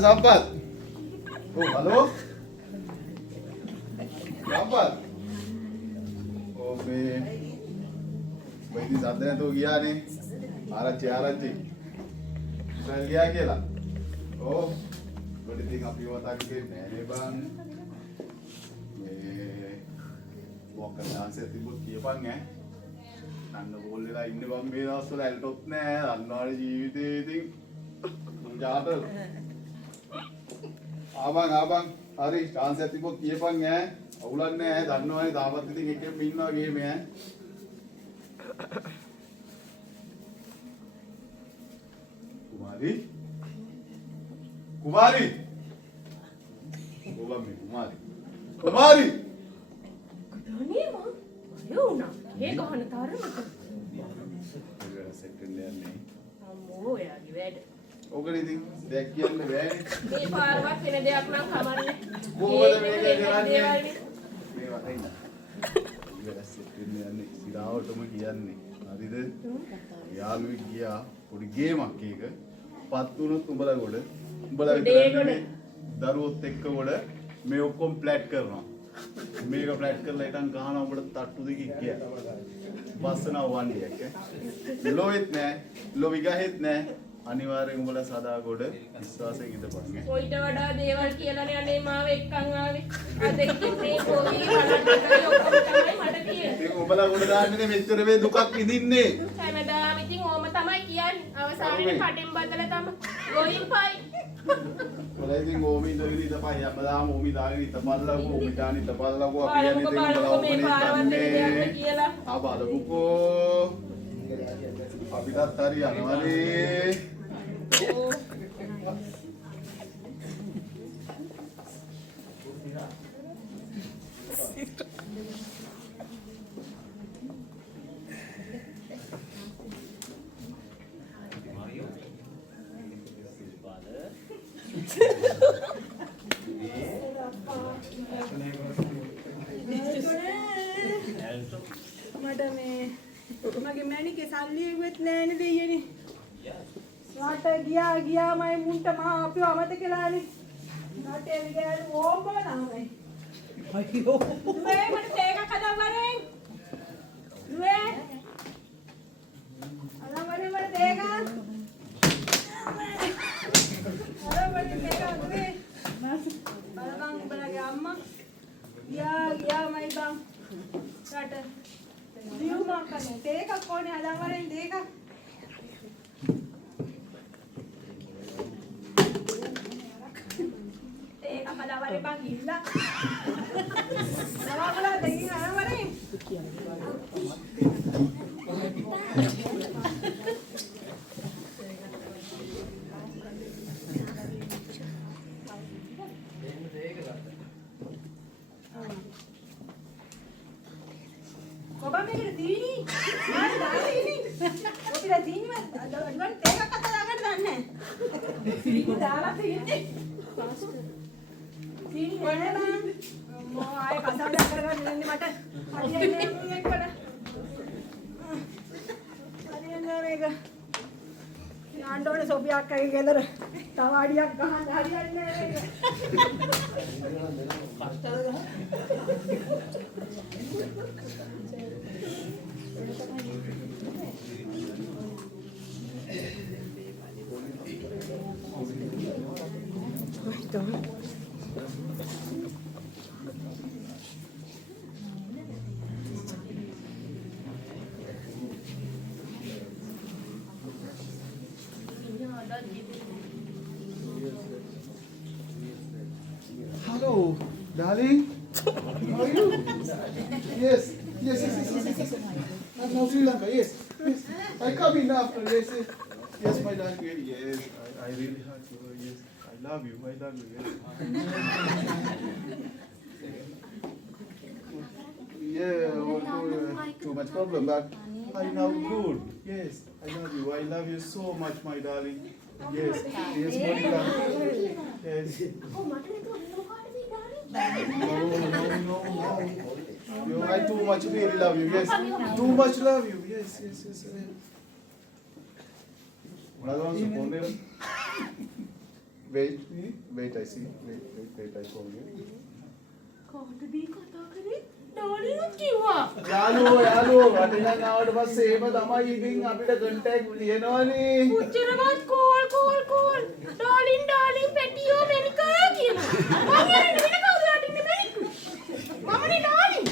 Sampat. Oh, halo. Sampat. Oh, Bayi sadnya tuh gila nih. Aracci. Saya lihat aja lah. Oh, boleh tinggal piwat lagi nih, bang. Mau kenal saya timbul kiapan ya? Nanda boleh lah ini bang beda soal laptop nih, nanda ada jiwit menjatuh. Abang, hari chance saya timbul kiapan ya? Ulan nih, nanda ada dapat itu ngikep minna game ya? Kumari. Kumari. Kudani emang? ගහන තරමට. ඒක set වෙන්න යන්නේ. අම්මෝ එයාගේ වැඩ. ඔකට ඉතින් දෙයක් කියන්න බෑනේ. මේ පාරවත් වෙන දෙයක් නම් කමන්නේ. කොහොමද මේක කරන්නේ? මේවා දෙන්න. ඒක සෙට් වෙන්න යන්නේ. සිරාවටම කියන්නේ. හරිද? යාළුවෙක් ගියා පොඩි ගේමක් එක. පත් වුණොත් උඹලා ගොඩ. උඹලා විතරනේ දරුවොත් එක්ක ගොඩ මේ ඔක්කොම ප්ලැට් කරනවා. මේක ප්ලැට් කරලා හිටන් ගහනවා උඹට තට්ටු දෙකක් කියලා. බස්සනවා වණ්ඩියක් ඈ. ලොවෙත් නෑ. ලොවි ගහෙත් නෑ. අනිවාර්යෙන් උඹලා සදා ගොඩ විශ්වාසයෙන් ඉඳපන් ඈ. කොයිට වඩා දේවල් කියලානේ අනේ මාව එක්කන් ආවේ. අද ඉතින් මේ පොවි කලකට ඔක්කොම තමයි මට තියෙන්නේ. ඒක උඹලා ගොඩ දාන්නේ මෙච්චර මේ දුකක් විඳින්නේ. හැමදාම ඉතින් ඕම තමයි කියන්නේ. අවසානයේ කටින් බදලා තමයි. ගොයින් පයි. ඔලා ඉතින් ඕමි ඉඳගෙන ඉතපයි හැමදාම ඕමි දාගෙන ඉතපල්ලකෝ ඕමි දාන ඉතපල්ලකෝ අපි බලමුකෝ යන්නේ බලමුකෝ මේ පාරවත් දෙන්න කියලා. ආ බලමුකෝ අපිටත් හරි යනවනේ. ඕ මට මේ මගේ මැණිකේ සල්ලි ඉවෙත් නෑනේ දෙයියනේ. වාට ගියාමයි මුන්ට මහා අපිව අමතකලානේ. රටේ ගෑනු ඕම්බ නමයි. අයියෝ. මේ මට තේකක් හදා වරෙන්. නුවේ. අලා වරේ මට තේකක්. අලා වරේ තේකක් නුවේ. බලපන් උඹලගේ අම්මා. ගියාමයි බං. රට දියුමක් කන්නේ තේකක් ඕනේ හදා වරෙන් තේකක්. ඒක අපදාවරේ බං ඉන්න. සවාගලා දෙකින් අරවරේ. කොබා මේකට දීනි. නෑ දාන්නේ. ඔපිලා දීනි මම අඩුවන් තේකක් අත දාගන්න දන්නේ නෑ. දීනි දාලා තියෙන්නේ. දීනි නෑ බං. මෝ ආයේ කතාවක් කරගන්න ඉන්නේ මට. හරියන්නේ නෑ එක්කඩ. හරියන්නේ මේක. යන්න ඕනේ සොබි අක්කගේ ගෙදර. තව අඩියක් ගහන්න හරියන්නේ නෑ මේක. Hello, darling. How are you? Yes. I'm from Sri Lanka. Yes. I come in after. Yes. Yes, my darling. Yes. I really hurt you. Yes. I love you. Yes. Yeah. Too much problem, but I now good. Yes. I love you. I love you so much, my darling. Yes. Monica. Yes. No. I too much really love you. Yes. Too much love you. Yes. Wait. I see. Wait. I call you. කොහොමද කතා කරේ? ඩෝලිනුත් කිව්වා. යාළුවෝ වටිනා ආවට පස්සේ එහෙම තමයි ඉතින් අපිට කන්ටැක්ට් තියෙනවනේ. උච්චරවත් කෝල්. ඩෝලින් පැටියෝ මෙනිකා කියනවා. මම යන්නේ වෙන කවුද යටින්නේ මෙනික? මමනේ ඩෝලින්.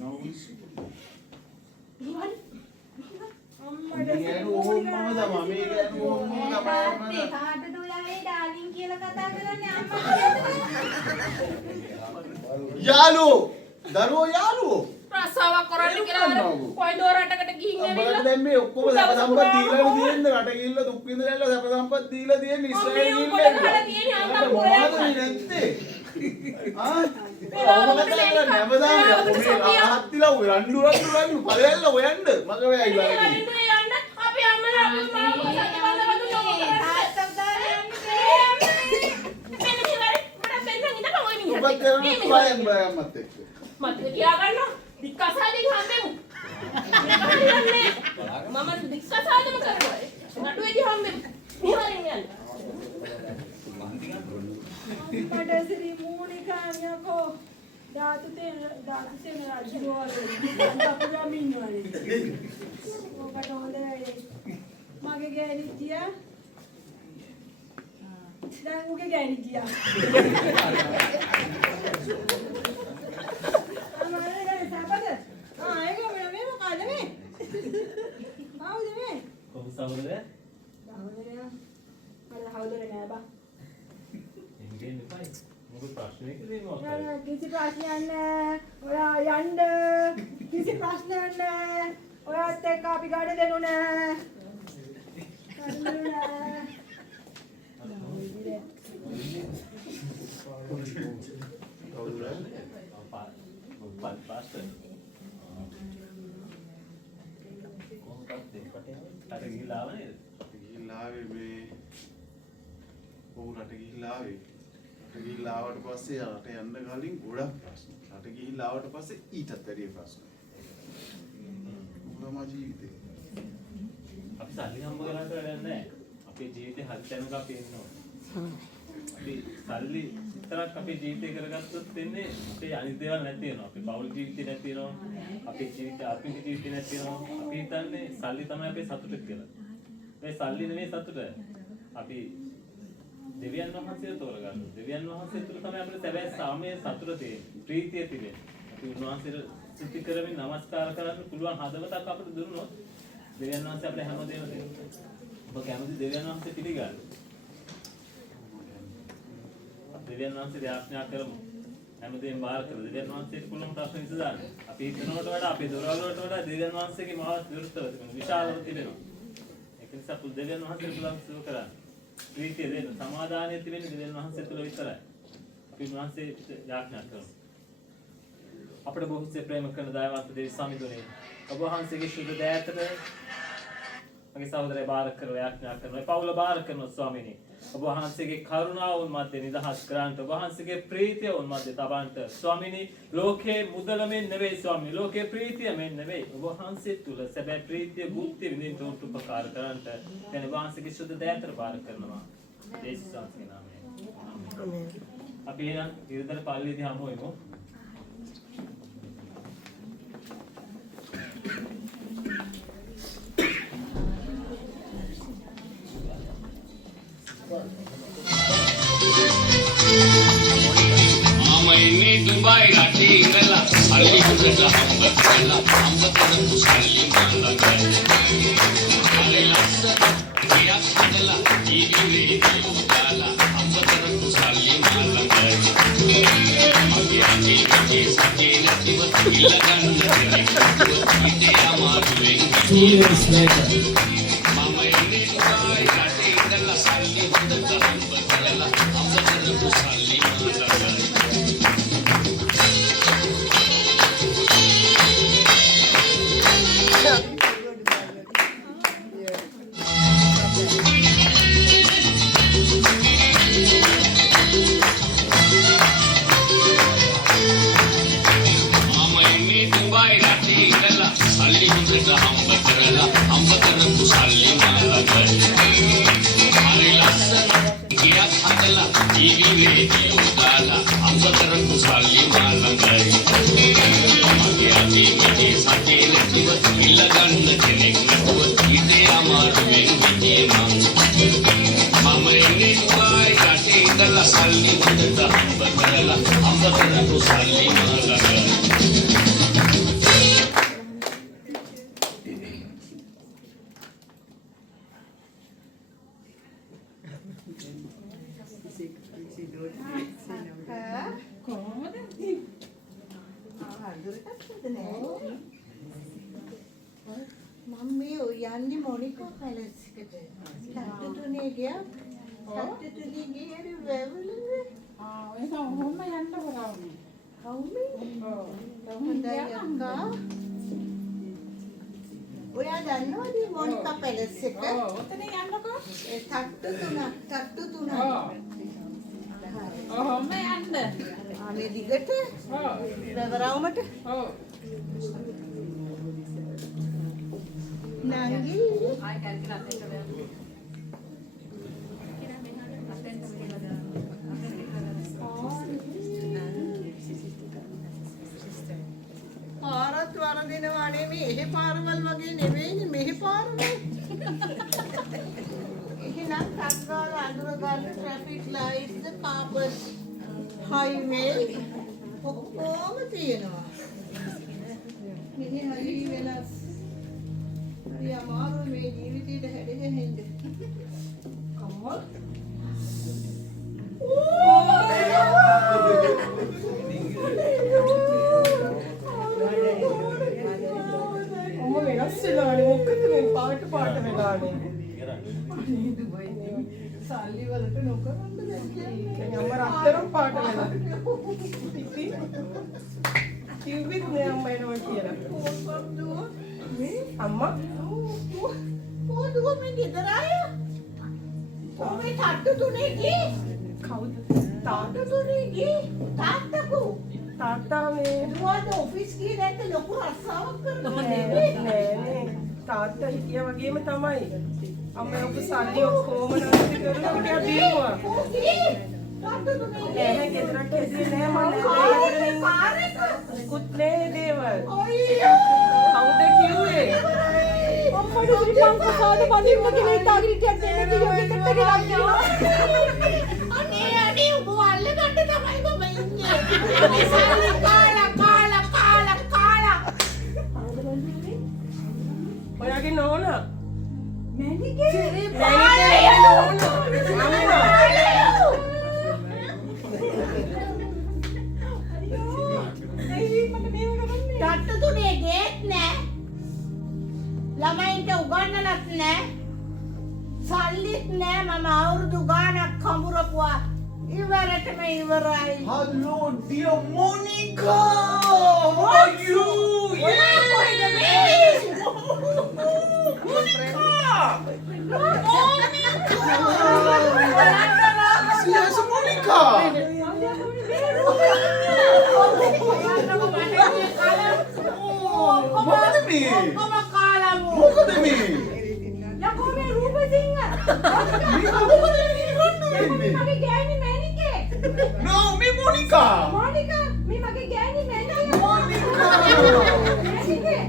No. අම්මඩ කාටද ඔයාගේ ඩාර්ලින් කියලා කතා කරන්නේ අම්මා යාළුවෝ දරුවෝ රස්සාවක් කරන්න කියලා කොයි දොරටකට ගිහින් බලන්න දැන් මේ ඔක්කොම සැප සම්පත් දීලා තියෙන්නේ රට ගිහිල්ලා දුක් විඳලා සැප සම්පත් දීලා තියෙන්නේ ඉස්රායෙල් ගිහිල්ලා මොනවද නැත්තේ මතක තියාගන්න දික්කසාදෙන් හම්බෙමු. මම දික්කසාදම කරනවා. නඩුවේදී හම්බෙමු. මෙහෙම යන්න. Padasri Monica Nyako Datu Ten Rajwari Tapura Minwari Okat honda වැඩේ මගේ ගෑණි ගියා දැන් උගේ ගෑණි ගියා අමාරේ ගානේ සාපද ඒක මේ මොකද මේ කවුද මේ කොහොම සහෝදරයා සහෝදරයා අර හවුදරේ නෑ බා එන්නේ නැපයි මොකද ප්‍රශ්නයක දෙනවා කිසි ප්‍රශ්නයක් නැහැ. ඔයා යන්න කිසි ප්‍රශ්නයක් නැහැ. ඔයාත් එක්ක අපි ගඩ දෙනු නැහැ. ගඩ නැහැ. ගිහිල්ලා ආවට පස්සේ රට යන්න කලින් ගොඩක් ප්‍රශ්න. රට ගිහිල්ලා ආවට පස්සේ ඊටත් වැඩි ප්‍රශ්න. මොකම ජීවිතේ. අපි සල්ලි හම්බ කරලා වැඩක් නැහැ. අපේ ජීවිතේ හරි තැනක අපි එන්න ඕනේ. අපි සල්ලි විතරක් අපේ ජීවිතේ කරගත්තොත් වෙන්නේ අපේ අනිත් දේවල් නැති වෙනවා. අපේ පෞල් ජීවිතේ නැති වෙනවා. අපේ ජීවිතේ ආර්ථික ජීවිතේ නැති වෙනවා. අපි හිතන්නේ සල්ලි තමයි අපේ සතුට කියලා. මේ සල්ලි නෙමෙයි සතුට. අපි දෙවියන් වහන්සේ තෝරගන්න. දෙවියන් වහන්සේ තුල තමයි අපේ සැබෑ සාමයේ සතුට තියෙන්නේ. ප්‍රීතිය තියෙන්නේ. අපි උන්වහන්සේට ස්තුති කරමින් නමස්කාර කරන්න පුළුවන් හදවතක් අපිට දුන්නොත් දෙවියන් වහන්සේ අපිට හැම දෙයක්ම දෙනවා. ඔබ කැමති දෙවියන් වහන්සේ පිළිගන්න. දෙවියන් වහන්සේ යාඥා කරමු. හැමදේම බාර කර දෙවියන් වහන්සේට පුළුවන් ප්‍රශ්න විසඳන්න. අපි හිතනවට වඩා අපේ දොරවල් වලට වඩා දෙවියන් වහන්සේගේ මහත් විරුද්ධව තිබෙන විශාලව තිබෙනවා. ඒක නිසා දෙවියන් වහන්සේට පුළුවන් සුව කරන්න. ප්‍රීතිය දෙන්න සමාදානය තිබෙන්නේ දෙවියන් වහන්සේ තුළ විතරයි. අපි වහන්සේට යාඥා කරමු. අපට බොහෝසේ ප්‍රේම කරන දයාවන්ත දෙවි සමිඳුනේ ඔබ වහන්සේගේ ශුද්ධ දයාතට මගේ සහෝදරය බාර කරලා යාඥා කරනවා. පවුල බාර කරනවා ස්වාමීනි. ඔබ වහන්සේගේ කරුණාව උන්මැත්තේ නිදහස් කරන්ට ඔබ වහන්සේගේ ප්‍රීතිය උන්මැත්තේ තබන්ට ස්වාමීනි ලෝකේ මුදල මෙන් නෙවෙයි ස්වාමීනි ලෝකේ ප්‍රීතිය මෙන් නෙවෙයි ඔබ වහන්සේ තුල සැබෑ ප්‍රීතිය භුක්ති විඳින්න උපකාර කරන්ට දැන් ඔබ වහන්සේගේ ශුද්ධ දයාතට බාර කරනවා. යේසුස් වහන්සේගේ නාමයෙන්. ආමේන්. අපි එන ඉරිදා පාළුවේදී හමු වෙමු. Dubai rati gala alli gudda hamba gala hamba taru salli mala gala ale lassa dia gala ibi ve gala hamba taru salli mala gala agi agi agi sake nativ illa ganna ite amaru ven mama inni Dubai rati gala salli gudda hamba gala hamba taru salli mala gala සත්‍යතුලි ගියරි වැවලුනේ. ඒක ඔහොම යන්න කරවන්නේ. කවුනේ? ඔව්. හොඳයි අක්කා. ඔයා දන්නවද මොනිකා පැලස් එක? ඔව්. ඔතන යන්නකෝ. ඒ තට්ටු තුන. ඔව්. ඔහොම යන්න. අනේ දිගට ඔව්. වැවරවමට ඔව්. නංගි පාරත් වරදිනවා නෙමෙයි එහෙ පාරවල් වගේ නෙමෙයිනේ මෙහෙ පාරවල් එහෙනම් ටක්ගාල අඳුර ගන්න ට්‍රැෆික් ලයිට්ස් ද කාපස් හයිවේ ඔක්කොම තියෙනවා මෙහි හරි වෙනස් හරි අමාරු මේ ජීවිතේට හැදෙහෙන්න කම්මල් ඔම වෙනස් වෙලානේ මොකද මේ පාට වෙලානේ අනේ දුබයි නේ සල්ලි වලට නොකරන්න දැන් කියන්නේ අම්ම රත්තරන් පාට වෙලා ඉතින් කිව්වෙත් නෑ අම්ම එනවා කියලා මේ අම්මා පොදුව මේ ගෙදර අය කොහේ තට්ටු තුනේ ගියේ කවුද තට්ටු තුනේ ගියේ තාත්තකෝ තාත්තා මේ දුවද ඔෆිස් ගියේ නැත්නම් ලොකු රස්සාවක් කරනවා නෑ තාත්තා හිටියා වගේම තමයි අම්මා ඔක සල්ලි ඔක්කොම නැති කරලා ටිකක් දීුවා තට්ටු තුනේ නෑ ගෙදරට ඇදියේ නෑ මම කාර් එක කුත් නේ දේවල් අයියෝ කවුද කිව්වේ අම්මට ඉතින් කසාද බඳින්න කියලා ඉතාගිරිටියක් දෙන්න කිව්වා ගෙදරට ගෙනත් ගියා අනේ ඔබ අල්ලගන්න තමයි මම ඉන්නේ අනේ සල්ලි කාලා ඔයාගේ නෝනා මැනිකේ තට්ටු තුනේ ගේත් නෑ ළමයින්ට උගන්නලත් නෑ සල්ලිත් නෑ මම අවුරුදු ගාණක් කඹරපුවා ඉවරටම ඉවරයි Hello, dear Monica! How are you? ඔයා කොහෙද මේ Yes, Monica! මොකද මේ? ඔක්කොම කාලමු මොකද මේ? යකෝ මේ රූපසිංහ මගේ ගෑණි මැනිකේ No, me Monica! මොනිකා මේ මගේ ගෑණි මැනිකේ Monica! මැනිකේ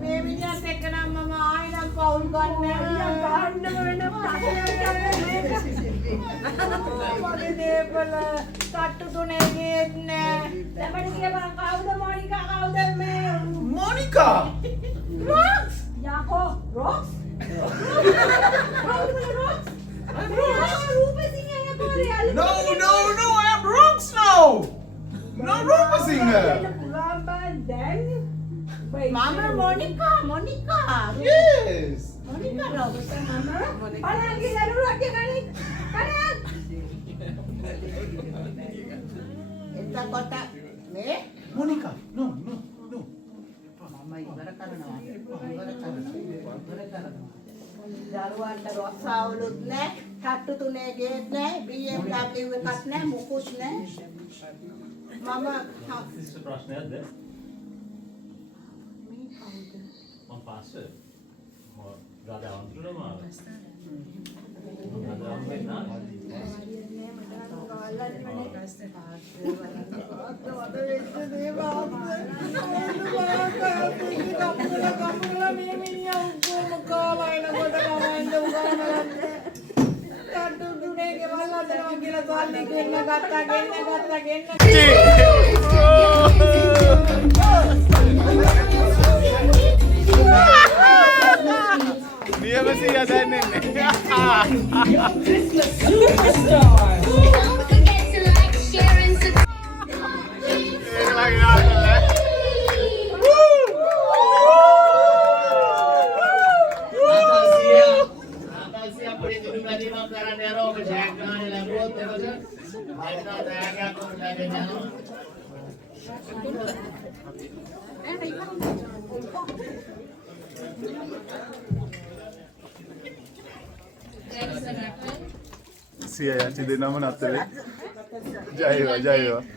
මේ විදිහට එක්ක නම් මම ආයෙත් පවුල් ගන්නෑ මගේ දේපල තට්ටු තුනේ ගියෙත් නෑ ළමයි කියලා කවුද මොනිකා කවුද මේ Monica! රොක්ස් යකෝ රොක්ස් කවුද රොක්ස් රූපසිංහ යකෝ real No, no, no, I am Rocks now! No, Rupa Singer! Mama Monica. Yes! Monica Rocks. Palang gilaro lagi kali. Palang. Enta kota. Me? Monica, no. Mama ඉවර කරනවා. දරුවන්ට රොස්සාවලුත් නැහැ, කට්ටු තුනේ ගේත් නැහැ, BMW එකක් නැහැ, මුකුත් නැහැ. මම සිස්ටර් ප්‍රශ්නයක්ද? මේ කවුද? මම පාස්ටර්. මම ගාඩ වන්දුනම Don't forget to like, share, and subscribe. සිය යටි දෙනම නතරේ ජය වේවා ජය වේවා